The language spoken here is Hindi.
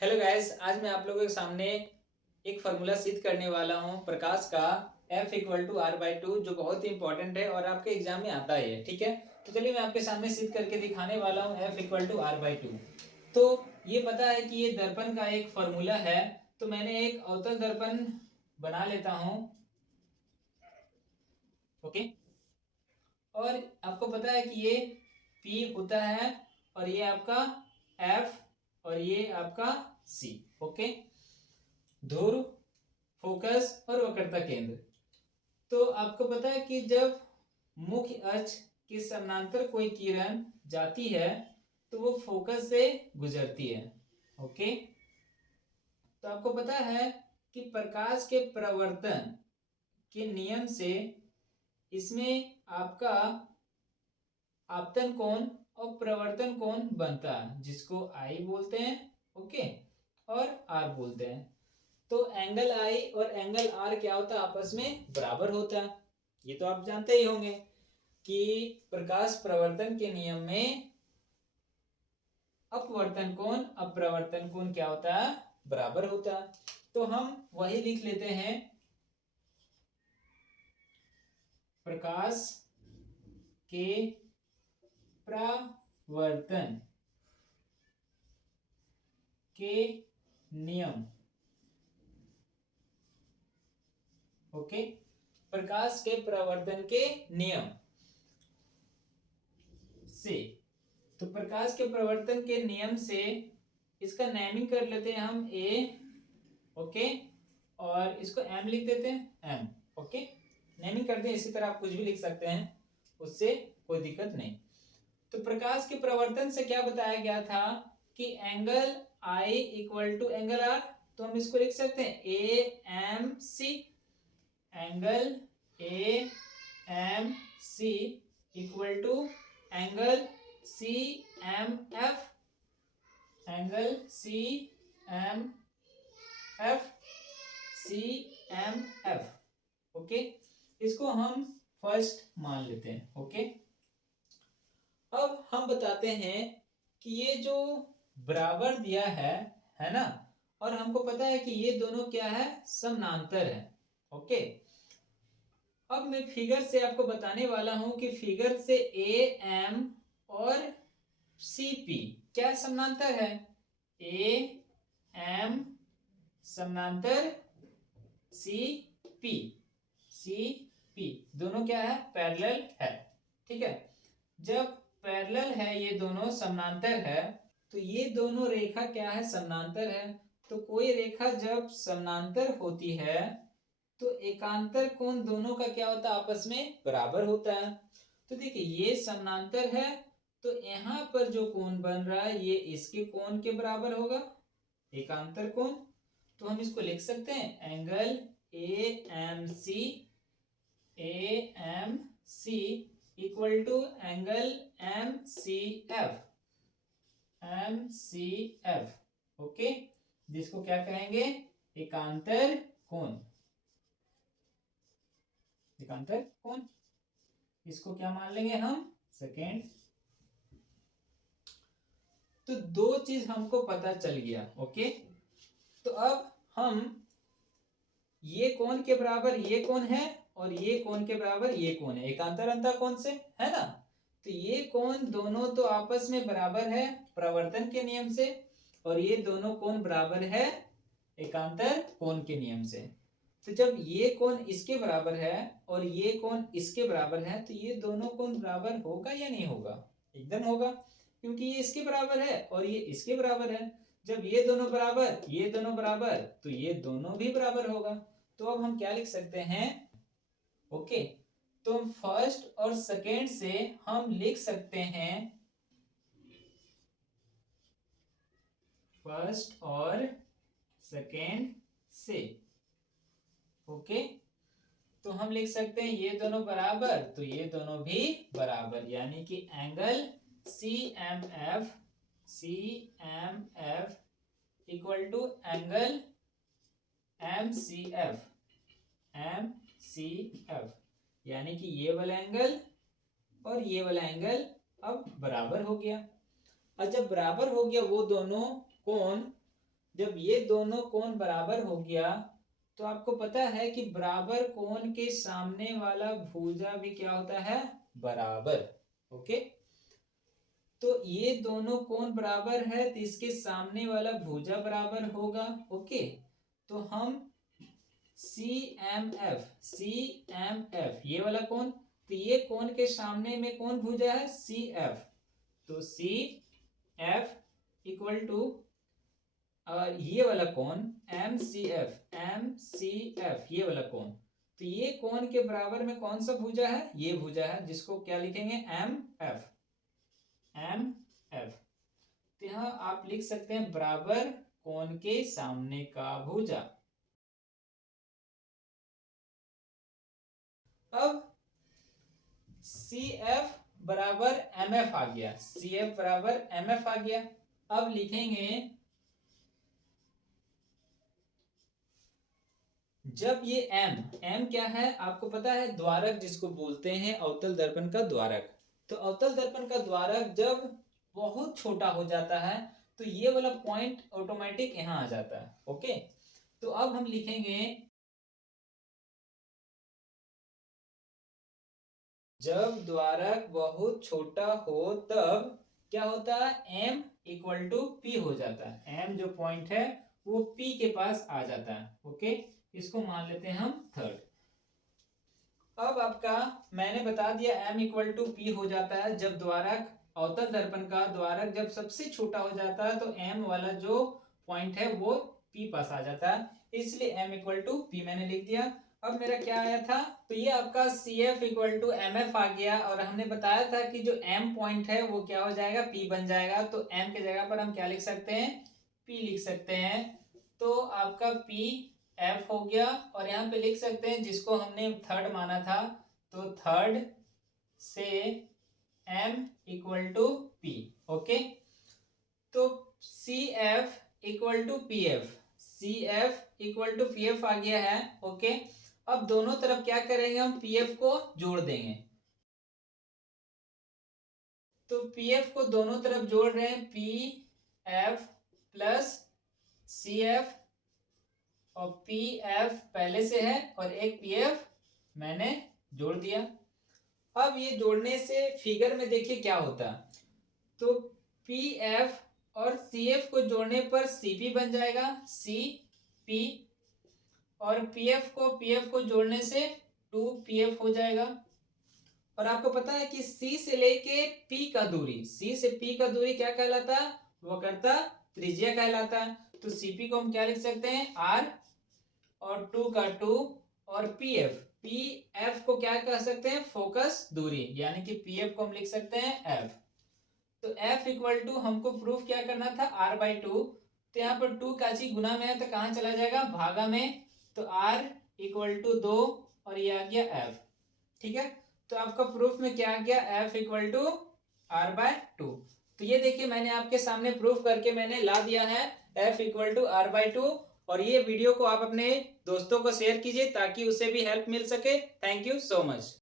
हेलो गाइस, आज मैं आप लोगों के सामने एक फार्मूला सिद्ध करने वाला हूं प्रकाश का F equal to R by two, जो बहुत ही इंपॉर्टेंट है और आपके एग्जाम में आता ही है। ठीक है, तो चलिए मैं आपके सामने सिद्ध करके दिखाने वाला हूं F equal to R by two. तो ये पता है कि ये दर्पण का एक फार्मूला है, तो मैंने एक अवतल दर्पण बना लेता हूं। ओके, और आपको पता है कि ये P होता है और ये आपका F और ये आपका C। ओके, ध्रुव, फोकस और वक्रता केंद्र। तो आपको पता है कि जब मुख्य अक्ष के समानांतर कोई किरण जाती है तो वो फोकस से गुजरती है। ओके, तो आपको पता है कि प्रकाश के प्रवर्तन के नियम से इसमें आपका आपतन कोण और प्रवर्तन कोण बनता है, जिसको आई बोलते हैं। ओके, और आर बोलते हैं। तो एंगल आई और एंगल आर क्या होता है, आपस में बराबर होता है। ये तो आप जानते ही होंगे कि प्रकाश प्रवर्तन के नियम में अपवर्तन कोण अपप्रवर्तन कोण क्या होता है, बराबर होता है। तो हम वही लिख लेते हैं, प्रकाश के प्रवर्तन के नियम। ओके, प्रकाश के प्रवर्तन के नियम से, तो प्रकाश के प्रवर्तन के नियम से इसका नेमिंग कर लेते हैं हम ए। ओके, और इसको एम लिख देते हैं, एम। ओके, नेमिंग करते हैं, इसी तरह आप कुछ भी लिख सकते हैं, उससे कोई दिक्कत नहीं। तो प्रकाश के प्रवर्तन से क्या बताया गया था कि angle I equal to angle R, तो हम इसको लिख सकते हैं A M C. Angle A M C equal to angle C M F. Angle C M F, C M F. Okay, इसको हम फर्स्ट मान लेते हैं। ओके, अब हम बताते हैं कि ये जो बराबर दिया है ना, और हमको पता है कि ये दोनों क्या है, समानांतर है। ओके, अब मैं फिगर से आपको बताने वाला हूं कि फिगर से ए एम और सी पी क्या समानांतर है। ए एम समानांतर सी पी, सी पी दोनों क्या है, पैरेलल है। ठीक है, जब पैरेलल है, ये दोनों समानांतर है, तो ये दोनों रेखा क्या है, समानांतर है। तो कोई रेखा जब समानांतर होती है तो एकांतर कोण दोनों का क्या होता है, आपस में बराबर होता है। तो देखिए ये समानांतर है, तो यहाँ पर जो कोण बन रहा है ये इसके कोण के बराबर होगा, एकांतर कोण। तो हम इसको लिख सकते हैं angle A M C, A M C equal to angle M C F, M C F. Okay, जिसको क्या कहेंगे, एकांतर कोण, एकांतर कोण। इसको क्या मान लेंगे हम, सेकेंड। तो दो चीज हमको पता चल गया। ओके, तो अब हम ये कोण के बराबर ये कोण है और ये कोण के बराबर ये कोण है, एकांतर अंतः कोण से, है ना। तो ये कोण दोनों तो आपस में बराबर है प्रवर्तन के नियम से, और ये दोनों कोण बराबर है एकांतर कोण के नियम से। तो जब ये कोण इसके बराबर है और ये कोण इसके बराबर है, तो ये दोनों कोण बराबर होगा या नहीं होगा, एकदम होगा, क्योंकि ये इसके बराबर है और ये इसके बराबर है। जब ये दोनों बराबर ये दोनों बराबर, तो ये दोनों भी बराबर होगा। तो अब हम क्या लिख सकते हैं, ओके, तो फर्स्ट और सेकेंड से हम लिख सकते हैं, फर्स्ट और सेकेंड से। ओके, तो हम लिख सकते हैं ये दोनों बराबर, तो ये दोनों भी बराबर, यानी कि angle C M F, C M F equal to angle M C F, M C F, यानी कि ये वाला एंगल और ये वाला एंगल अब बराबर हो गया। और जब बराबर हो गया वो दोनों कोण, जब ये दोनों कोण बराबर हो गया तो आपको पता है कि बराबर कोण के सामने वाला भुजा भी क्या होता है, बराबर। ओके, तो ये दोनों कोण बराबर है तो इसके सामने वाला भुजा बराबर होगा। ओके, तो हम सी एम एफ ये वाला कोण, तो ये कोण के सामने में कौन भुजा है, सी एफ, तो सी एफ इक्वल टू और ये वाला कोण एम सी एफ ये वाला कोण, तो ये कोण के बराबर में कौन सा भुजा है, ये भुजा है, जिसको क्या लिखेंगे, एम एफ। तो यहाँ आप लिख सकते हैं बराबर कोण के सामने का भुजा। अब सी एफ बराबर एम एफ आ गया, सी एफ बराबर एम एफ आ गया। अब लिखेंगे जब ये एम क्या है आपको पता है, द्वारक जिसको बोलते हैं, अवतल दर्पण का द्वारक। तो अवतल दर्पण का द्वारक जब बहुत छोटा हो जाता है तो ये वाला पॉइंट ऑटोमेटिक यहाँ आ जाता है। ओके, तो अब हम लिखेंगे जब द्वारक बहुत छोटा हो तब क्या होता है, एम इक्वल टू पी हो जाता है। एम जो पॉइंट है वो पी के पास आ जाता है। ओके, इसको मान लेते हैं हम थर्ड। अब आपका मैंने बता दिया एम इक्वल टू पी हो जाता है जब द्वारक, अवतल दर्पण का द्वारक जब सबसे छोटा हो जाता है तो एम वाला जो पॉइंट है वो पी पास आ जाता है, इसलिए एम इक्वल टू पी मैंने लिख दिया। अब मेरा क्या आया था, तो ये आपका C F equal to M F आ गया, और हमने बताया था कि जो एम पॉइंट है वो क्या हो जाएगा, पी बन जाएगा। तो एम के जगह पर हम क्या लिख सकते हैं, पी लिख सकते हैं। तो आपका पी एफ हो गया, और यहाँ पे लिख सकते हैं जिसको हमने थर्ड माना था, तो थर्ड से M equal to P. Okay, तो C F equal to P F, C F equal to P F आ गया है। ओके, अब दोनों तरफ क्या करेंगे, हम पी एफ को जोड़ देंगे। तो पी एफ को दोनों तरफ जोड़ रहे हैं, P F plus C F, और पी एफ पहले से है और एक पी एफ मैंने जोड़ दिया। अब ये जोड़ने से फिगर में देखिए क्या होता है, तो पी एफ और सी एफ को जोड़ने पर सी पी बन जाएगा, सी पी, और पी एफ को जोड़ने से 2pf हो जाएगा। और आपको पता है कि C से लेके P का दूरी, C से P का दूरी क्या कहलाता है, वक्रता त्रिज्या कहलाता है। तो CP को हम क्या लिख सकते हैं, R, और 2 का 2, और PF को क्या कह सकते हैं, फोकस दूरी, यानी कि PF को हम लिख सकते हैं F। तो F इक्वल टू हमको प्रूफ क्या करना था, R/2। तो यहाँ पर 2 का चीज गुना में है तो कहाँ चला जाएगा, भागा में, तो R इक्वल टू 2, और ये आ गया F। ठीक है, तो आपका प्रूफ में क्या आ गया, F इक्वल टू R/2। तो ये देखिए मैंने आपके सामने प्रूफ करके मैंने ला दिया है F इक्वल टू R/2। और ये वीडियो को आप अपने दोस्तों को शेयर कीजिए ताकि उसे भी हेल्प मिल सके। Thank you so much.